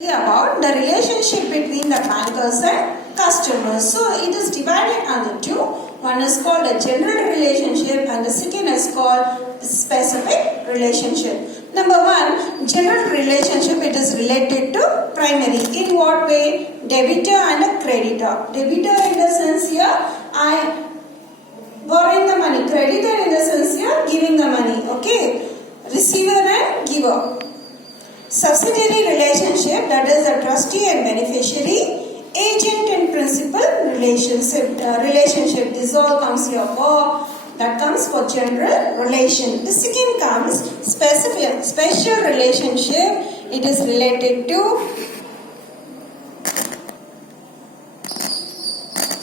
About the relationship between the bankers and customers. So it is divided under two. One is called a general relationship and the second is called specific relationship. Number one, general relationship, it is related to primary. In what way? Debitor and a creditor. Debitor in the sense here, I borrowing the money. Creditor in the sense here, giving the money. Okay. Receiver and giver. Subsidiary relationship, that is the trustee and beneficiary, agent and principal relationship. This all comes here for, that comes for general relation. The second comes specific, special relationship. It is related to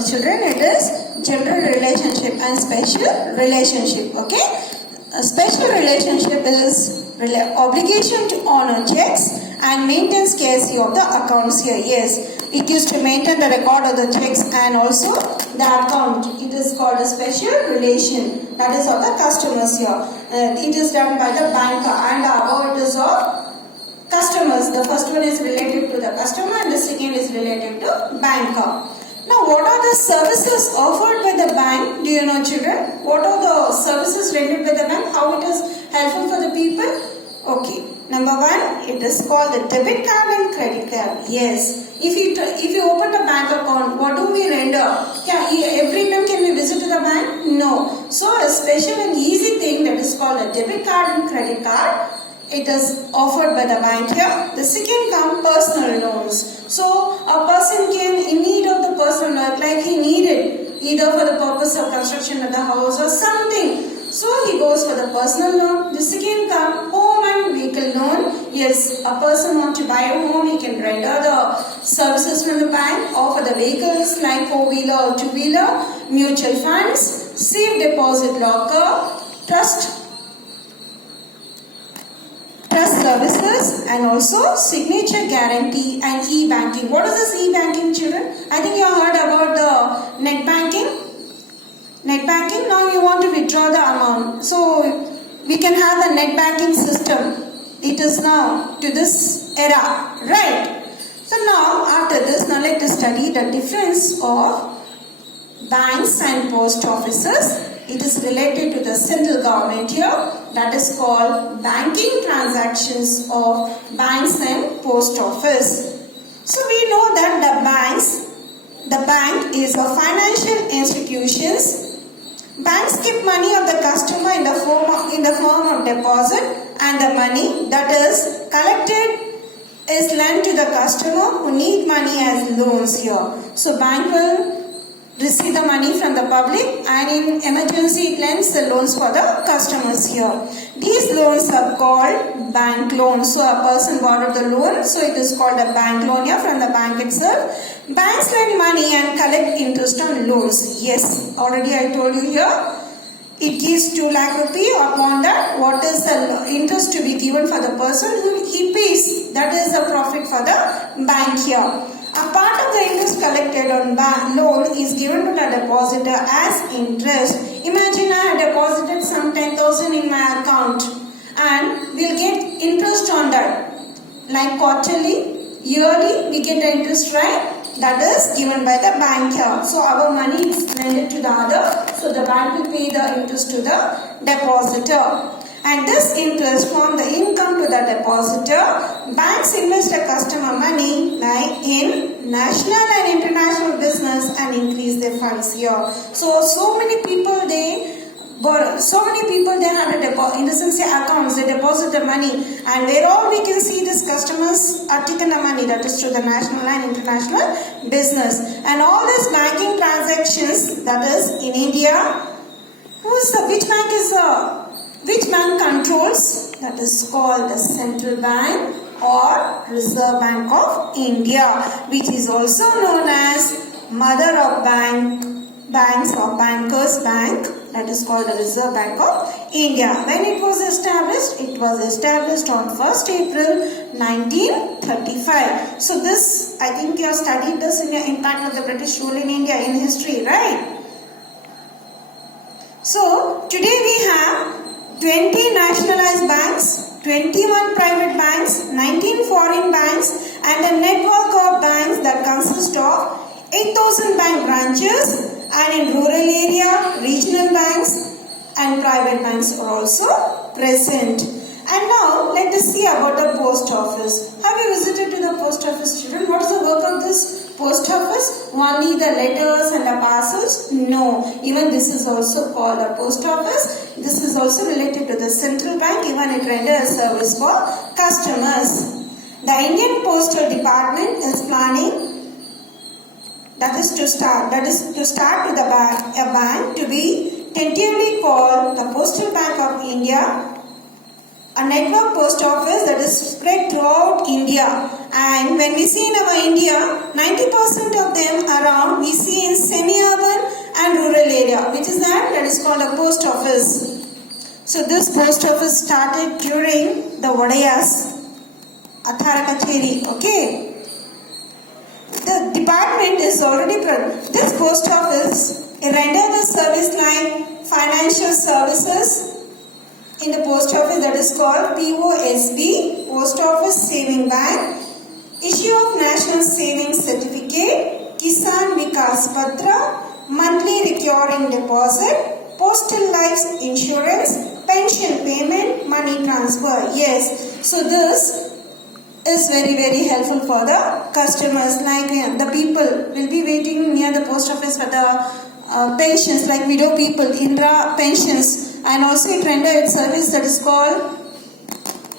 children. It is general relationship and special relationship. Okay. A special relationship is obligation to honor checks and maintain scarcity of the accounts here. Yes, it is to maintain the record of the checks and also the account. It is called a special relation. That is of the customers here. It is done by the banker and the above it is of customers. The first one is related to the customer and the second is related to banker. Now, what are the services offered by the bank? Do you know, children? What are the services rendered by the bank? How it is helpful for the people? Okay. Number one, it is called the debit card and credit card. Yes. If you open a bank account, what do we render? Every time can we visit to the bank? No. So, a special and easy thing that is called a debit card and credit card. It is offered by the bank here. The second come personal loans. So a person can in need of the personal loan, like he needed either for the purpose of construction of the house or something. So he goes for the personal loan. The second come home and vehicle loan. Yes, a person wants to buy a home, he can render the services from the bank or for the vehicles like 4-wheeler or 2-wheeler, mutual funds, safe deposit locker, trust services and also signature guarantee and e-banking. What is this e-banking, children? I think you heard about the net banking. Net banking, now you want to withdraw the amount. So we can have the net banking system. It is now to this era, right? So now after this, now let us study the difference of banks and post offices. It is related to the central government here. That is called banking transactions of banks and post office. So we know that the bank is a financial institutions. Banks keep money of the customer in the form of deposit, and the money that is collected is lent to the customer who need money as loans here. So bank will receive the money from the public and in emergency it lends the loans for the customers here. These loans are called bank loans. So a person borrowed the loan, so it is called a bank loan here from the bank itself. Banks lend money and collect interest on loans. Yes, already I told you here. It gives 2 lakh rupee. Upon that, what is the interest to be given for the person who he pays? That is the profit for the bank here. A part of the interest collected on loan is given to the depositor as interest. Imagine I have deposited some 10,000 in my account and we'll get interest on that. Like quarterly, yearly, we get the interest, right? That is given by the bank here. So our money is lended to the other. So the bank will pay the interest to the depositor. And this interest from the income to the depositor, banks invest the customer money like in national and international business and increase their funds here. So many people they borrow, they have in the sense accounts, they deposit the money, and where all we can see these customers are taking the money, that is to the national and international business. And all these banking transactions, that is in India, which bank controls? That is called the Central Bank or Reserve Bank of India, which is also known as mother of banks or bankers bank. That is called the Reserve Bank of India. When it was established? It was established on 1st April 1935. So this, I think you have studied this in your impact of the British rule in India in history, right? So today we have 20 nationalized banks, 21 private banks, 19 foreign banks and a network of banks that consists of 8,000 bank branches, and in rural area, regional banks and private banks are also present. And now let us see about the post office. Have you visited to the post office, children? What is the work of this post office? Only the letters and the parcels? No. Even this is also called a post office. This is also related to the central bank. Even it renders service for customers. The Indian Postal Department is planning to start with a bank to be tentatively called the Postal Bank of India, a network post office that is spread throughout India. And when we see in our India, 90% of them around we see in semi-urban and rural area, which is that is called a post office. So this post office started during the Vodayas, Athara Kacheri, okay. The department is already present. This post office renders the service like financial services in the post office, that is called POSB, Post Office Saving Bank, issue of National Savings Certificate, Kisan Vikas Patra, monthly recurring deposit, postal life insurance, pension payment, money transfer. Yes, so this is very helpful for the customers. Like the people will be waiting near the post office for the pensions, like widow people, Indra pensions, and also it renders service that is called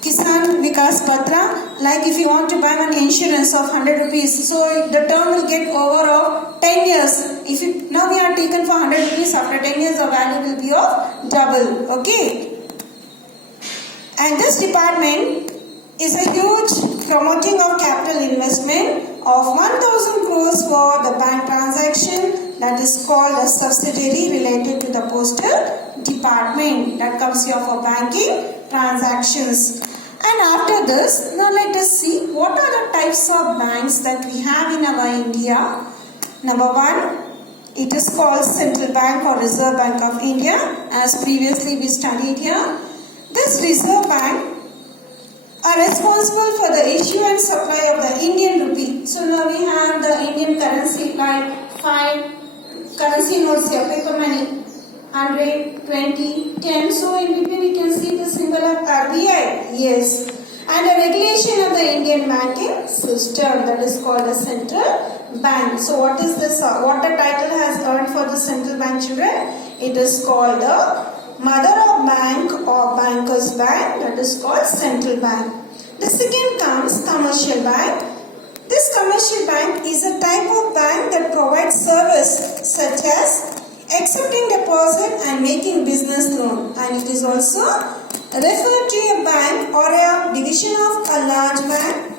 Kisan Vikas Patra. Like if you want to buy an insurance of 100 rupees, so the term will get over of 10 years. If it, now we are taken for 100 rupees, after 10 years the value will be of double. Okay. And this department is a huge promoting of capital investment of 1,000 crores for the bank transaction, that is called a subsidiary related to the postal department, that comes here for banking transactions. And after this, now let us see what are the types of banks that we have in our India. Number one, it is called Central Bank or Reserve Bank of India, as previously we studied here. This Reserve Bank are responsible for the issue and supply of the Indian rupee. So now we have the Indian currency like 5 currency notes here, paper money, 100, 20, 10. So in between we can see the symbol of RBI. Yes. And a regulation of the Indian banking system, that is called a central bank. So what is this? What the title has earned for the central bank, children? It is called the Mother of Bank or Bankers Bank, that is called Central Bank. The second comes Commercial Bank. This Commercial Bank is a type of bank that provides service such as accepting deposit and making business loan, and it is also referred to a bank or a division of a large bank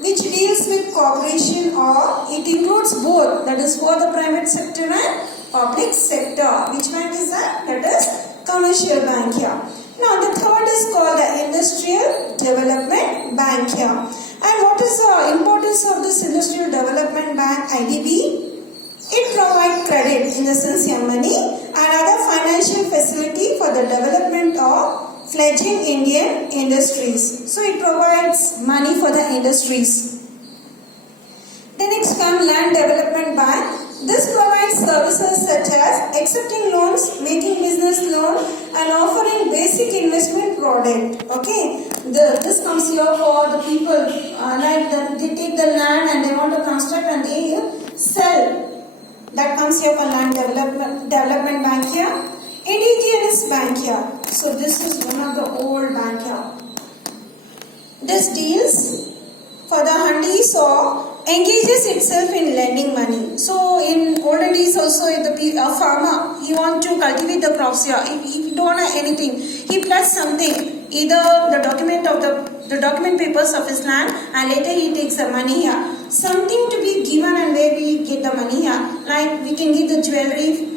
which deals with cooperation, or it includes both, that is for the private sector and public sector. Which bank is that? That is Commercial Bank here. Now the third is called the Industrial Development Bank here. And what is the importance of this Industrial Development Bank, IDB? It provides credit, in the sense your money, and other financial facility for the development of fledgling Indian industries. So it provides money for the industries. The next comes Land Development Bank. This provides services such as accepting loans, making business loan, and offering basic investment product. Okay, this comes here for the people they take the land and they want to construct and they sell. That comes here for Land Development Bank here. Indigenous Bank here. So this is one of the old bank here. This deals for the handis or engages itself in lending money. So in olden days also, if a farmer, he want to cultivate the crops here, if he don't have anything, he plots something, either the document papers of his land, and later he takes the money here. Something to be given, and where we get the money here. Like we can give the jewelry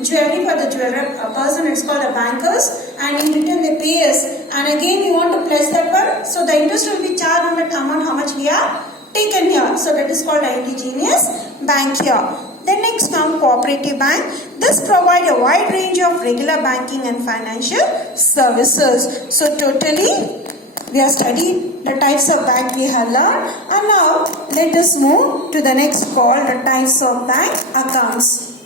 for the jeweler person, it's called a bankers, and in return they pay us, and again we want to pledge that one, so the interest will be charged on that amount how much we are taken here. So that is called indigenous bank here. Then next comes Cooperative Bank. This provides a wide range of regular banking and financial services. So totally we have studied the types of bank we have learned, and now let us move to the next called the types of bank accounts.